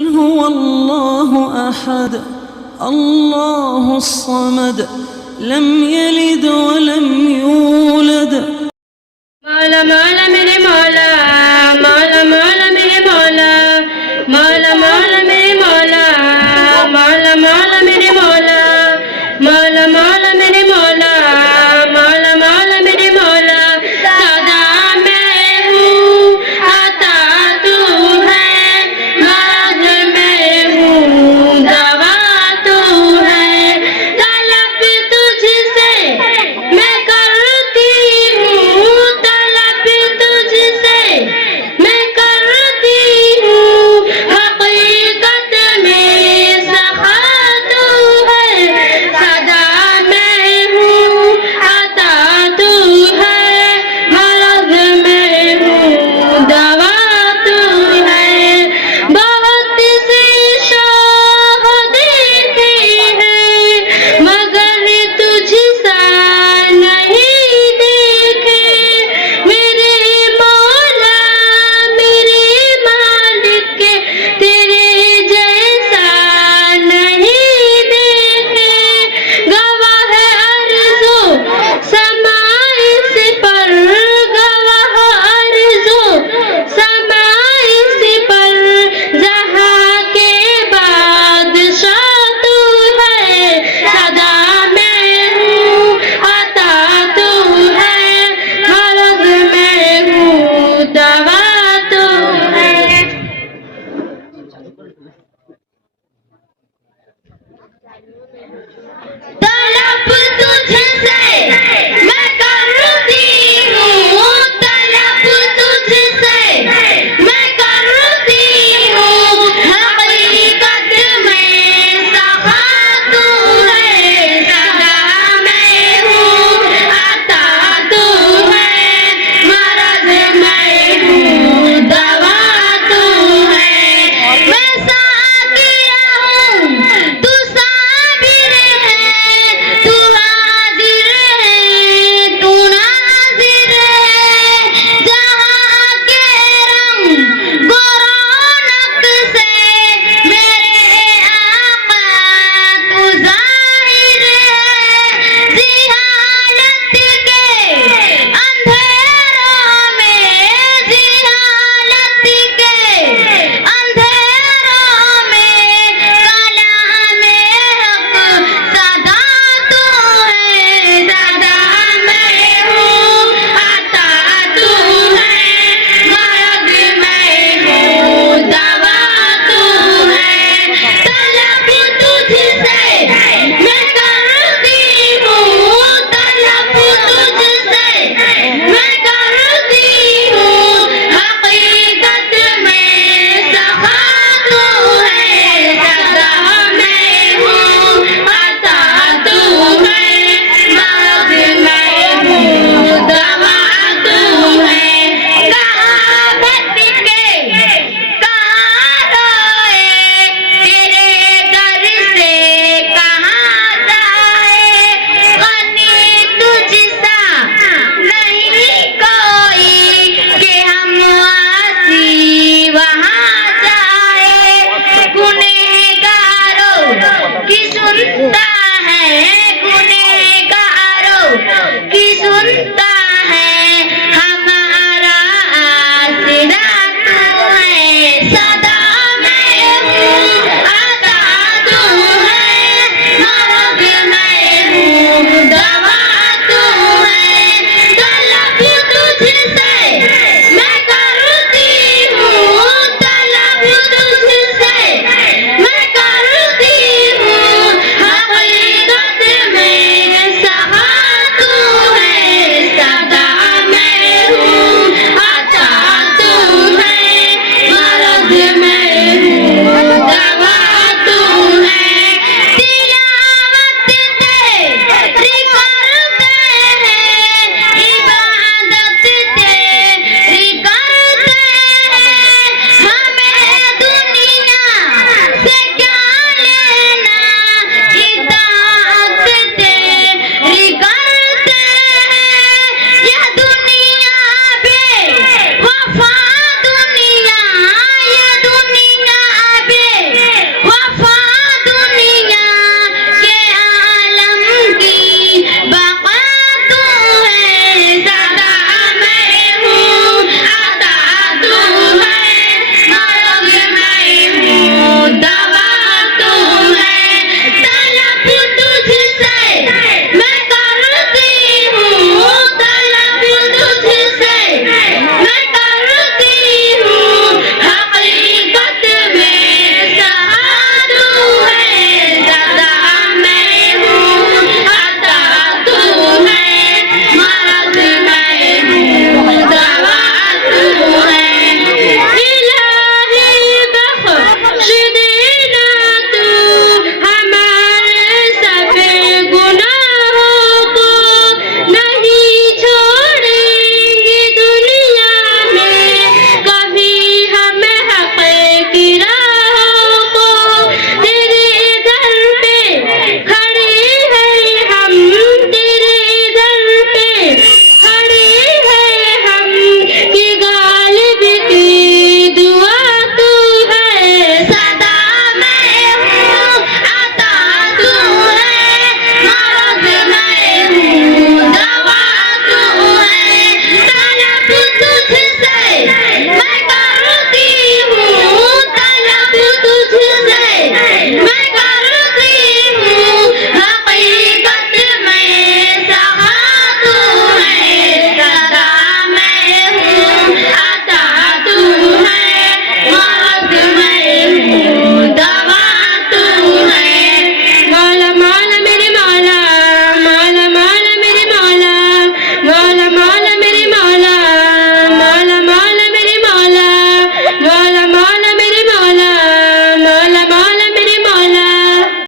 هو الله أحد الله الصمد لم يلد ولم يولد। मौला मौला मेरे मौला, मौला मौला मेरे मौला, मौला मौला मेरे मौला, मौला मौला मेरे मौला, मौला मौला मेरे मौला, मौला मौला मेरे मौला। सदा मैं हूँ आता तू है, मौज मैं हूँ दवा तू है। तलब तुझसे मैं करती हूँ, तलब तुझसे मैं करती हूँ। हकीकत में सखा तू है, सदा मैं हूँ आता तू है, मर्द मैं हूँ दवा तू है। बहुत से शाह देखे हैं मगर तुझसा नहीं देखे। मेरे मौला मेरे मालिक तेरे जैसा नहीं देखे। गवाह अर्ज़ो समाए से पर, गवाह अर्ज़ो समाए से पर, जहाँ के बादशाह तू है। सदा मैं हूँ आता तू है, मर्द मैं हूँ दवा तू है। तलब तुझसे